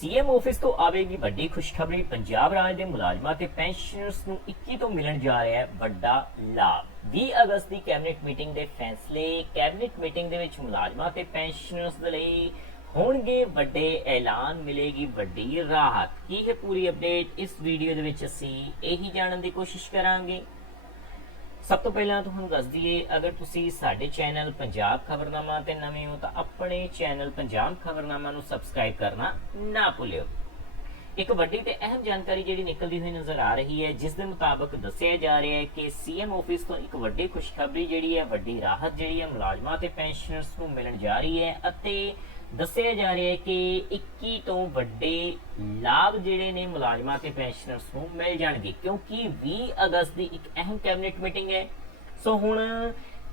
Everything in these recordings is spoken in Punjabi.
ਸੀਐਮ ਆਫਿਸ ਤੋਂ ਆਵੇਗੀ ਵੱਡੀ ਖੁਸ਼ਖਬਰੀ। ਪੰਜਾਬ ਰਾਜ ਦੇ ਮੁਲਾਜ਼ਮਾਂ ਤੇ ਪੈਨਸ਼ਨਰਸ ਨੂੰ 21 ਤੋਂ ਮਿਲਣ ਜਾ ਰਿਹਾ ਹੈ ਵੱਡਾ ਲਾਭ। 20 ਅਗਸਤ ਦੀ ਕੈਬਨਿਟ ਮੀਟਿੰਗ ਦੇ ਫੈਸਲੇ। ਕੈਬਨਿਟ ਮੀਟਿੰਗ ਦੇ ਵਿੱਚ ਮੁਲਾਜ਼ਮਾਂ ਤੇ ਪੈਨਸ਼ਨਰਸ ਦੇ ਲਈ ਹੋਣਗੇ ਵੱਡੇ ਐਲਾਨ, ਮਿਲੇਗੀ ਵੱਡੀ ਰਾਹਤ। ਕੀ ਹੈ ਪੂਰੀ ਅਪਡੇਟ ਇਸ ਵੀਡੀਓ ਦੇ ਵਿੱਚ ਅਸੀਂ ਇਹੀ ਜਾਣਨ ਦੀ ਕੋਸ਼ਿਸ਼ ਕਰਾਂਗੇ। ਸਭ ਤੋਂ ਪਹਿਲਾਂ ਤੁਹਾਨੂੰ ਦੱਸ ਦਈਏ, ਅਗਰ ਤੁਸੀਂ ਸਾਡੇ ਚੈਨਲ ਪੰਜਾਬ ਖਬਰਨਾਮਾ ਤੇ ਨਵੇਂ ਹੋ, ਤਾਂ ਆਪਣੇ ਚੈਨਲ ਪੰਜਾਬ ਖਬਰਨਾਮਾ ਨੂੰ ਸਬਸਕ੍ਰਾਈਬ ਕਰਨਾ ਨਾ ਭੁੱਲਿਓ। ਇੱਕ ਵੱਡੀ ਤੇ ਅਹਿਮ ਜਾਣਕਾਰੀ ਜਿਹੜੀ ਨਿਕਲਦੀ ਹੋਈ ਨਜ਼ਰ ਆ ਰਹੀ ਹੈ, ਜਿਸ ਦੇ ਮੁਤਾਬਕ ਦੱਸਿਆ ਜਾ ਰਿਹਾ ਹੈ ਕਿ ਸੀਐਮ ਆਫਿਸ ਤੋਂ ਇੱਕ ਵੱਡੀ ਖੁਸ਼ਖਬਰੀ ਜਿਹੜੀ ਹੈ, ਵੱਡੀ ਰਾਹਤ ਜਿਹੜੀ ਹੈ, ਮੁਲਾਜ਼ਮਾਂ ਤੇ ਪੈਨਸ਼ਨਰਸ ਨੂੰ ਮਿਲਣ ਜਾ ਰਹੀ ਹੈ ਅਤੇ ਦੱਸਿਆ ਜਾ ਰਿਹਾ ਹੈ ਕਿ 21 ਤੋਂ ਵੱਡੇ ਲਾਭ ਜਿਹੜੇ ਨੇ ਮੁਲਾਜ਼ਮਾਂ ਤੇ ਪੈਨਸ਼ਨਰਸ ਨੂੰ ਮਿਲ ਜਾਣਗੇ, ਕਿਉਂਕਿ 20 ਅਗਸਤ ਦੀ ਇੱਕ ਅਹਿਮ ਕੈਬਨਿਟ ਮੀਟਿੰਗ ਹੈ। ਸੋ ਹੁਣ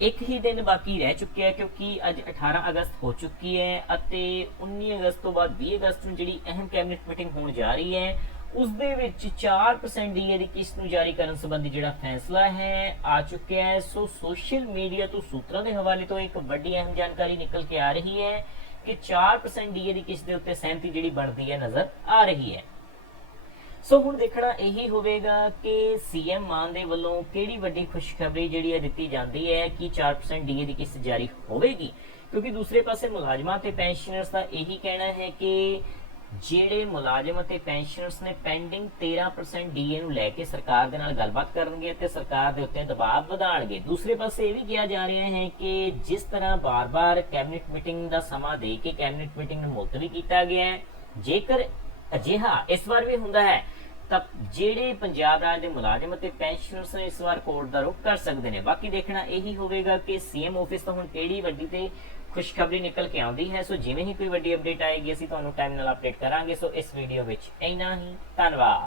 ਇੱਕ ਹੀ ਦਿਨ ਬਾਕੀ ਰਹਿ ਚੁੱਕਿਆ ਹੈ, ਕਿਉਂਕਿ ਅੱਜ 18 ਅਗਸਤ ਹੋ ਚੁੱਕੀ ਹੈ ਅਤੇ 19 ਅਗਸਤ ਤੋਂ ਬਾਅਦ 20 ਅਗਸਤ ਨੂੰ ਜਿਹੜੀ ਅਹਿਮ ਕੈਬਨਿਟ ਮੀਟਿੰਗ ਹੋਣ ਜਾ ਰਹੀ ਹੈ, ਉਸ ਦੇ ਵਿੱਚ 4% ਡੀਏ ਦੀ ਕਿਸ਼ਤ ਨੂੰ ਜਾਰੀ ਕਰਨ ਸੰਬੰਧੀ ਜਿਹੜਾ ਫੈਸਲਾ ਹੈ, ਆ ਚੁੱਕਿਆ ਹੈ। ਸੋ ਸੋਸ਼ਲ ਮੀਡੀਆ ਤੋਂ ਸੂਤਰਾਂ ਦੇ ਹਵਾਲੇ ਤੋਂ ਇੱਕ ਵੱਡੀ ਅਹਿਮ ਜਾਣਕਾਰੀ ਨਿਕਲ ਕੇ ਆ ਰਹੀ ਹੈ ਕਿ 4% ਡੀਏ ਦੀ ਕਿਸ਼ਤ ਦੇ ਉੱਤੇ ਸਹਿਮਤੀ ਜਿਹੜੀ ਬਣਦੀ ਹੈ ਨਜ਼ਰ ਆ ਰਹੀ ਹੈ। ਸੋ ਹੁਣ ਦੇਖਣਾ ਇਹੀ ਹੋਵੇਗਾ ਕਿ ਸੀਐਮ ਮਾਨ ਦੇ ਵੱਲੋਂ ਕਿਹੜੀ ਵੱਡੀ ਖੁਸ਼ਖਬਰੀ ਜਿਹੜੀ ਹੈ ਦਿੱਤੀ ਜਾਂਦੀ ਹੈ, ਕਿ 4% ਡੀਏ ਦੀ ਕਿਸ਼ਤ ਜਾਰੀ ਹੋਵੇਗੀ? ਕਿਉਂਕਿ ਦੂਸਰੇ ਪਾਸੇ ਮੁਲਾਜ਼ਮਾਂ ਤੇ ਪੈਨਸ਼ਨਰਸ ਦਾ ਇਹੀ ਕਹਿਣਾ ਹੈ ਕਿ ਜਿਹੜੇ ਮੁਲਾਜ਼ਮ ਅਤੇ ਪੈਨਸ਼ਨਰਸ ਨੇ ਪੈਂਡਿੰਗ 13% ਡੀਏ ਨੂੰ ਲੈ ਕੇ ਸਰਕਾਰ ਦੇ ਨਾਲ ਗੱਲਬਾਤ ਕਰਨਗੇ ਤੇ ਸਰਕਾਰ ਦੇ ਉੱਤੇ ਦਬਾਅ ਵਧਾਉਣਗੇ। ਦੂਸਰੇ ਪਾਸੇ ਇਹ ਵੀ ਕਿਹਾ ਜਾ ਰਿਹਾ ਹੈ ਕਿ ਜਿਸ ਤਰ੍ਹਾਂ ਬਾਰ-ਬਾਰ ਕੈਬਨਿਟ ਮੀਟਿੰਗ ਦਾ ਸਮਾਂ ਦੇ ਕੇ ਕੈਬਨਿਟ ਮੀਟਿੰਗ ਨੂੰ ਮੁਲਤਵੀ ਕੀਤਾ ਗਿਆ ਹੈ, ਜੇਕਰ ਅਜਿਹਾ ਇਸ ਵਾਰ ਵੀ ਹੁੰਦਾ ਹੈ ਤਾਂ ਜਿਹੜੇ ਪੰਜਾਬ ਰਾਜ ਦੇ ਮੁਲਾਜ਼ਮ ਅਤੇ ਪੈਨਸ਼ਨਰਸ ਨੇ ਇਸ ਵਾਰ ਕੋਰਟ ਦਾ ਰੁਖ ਕਰ ਸਕਦੇ ਨੇ। ਬਾਕੀ ਦੇਖਣਾ ਇਹੀ ਹੋਵੇਗਾ ਕਿ ਸੀਐਮ ਆਫਿਸ ਤੋਂ ਹੁਣ ਕਿਹੜੀ ਵੱਡੀ ਤੇ ਖੁਸ਼ਖਬਰੀ ਨਿਕਲ ਕੇ ਆਉਂਦੀ ਹੈ। ਸੋ ਜਿਵੇਂ ਹੀ ਕੋਈ ਵੱਡੀ ਅਪਡੇਟ ਆਏਗੀ, ਅਸੀਂ ਤੁਹਾਨੂੰ ਟਾਈਮ ਨਾਲ ਅਪਡੇਟ ਕਰਾਂਗੇ। ਸੋ ਇਸ ਵੀਡੀਓ ਵਿੱਚ ਇੰਨਾ ਹੀ। ਧੰਨਵਾਦ।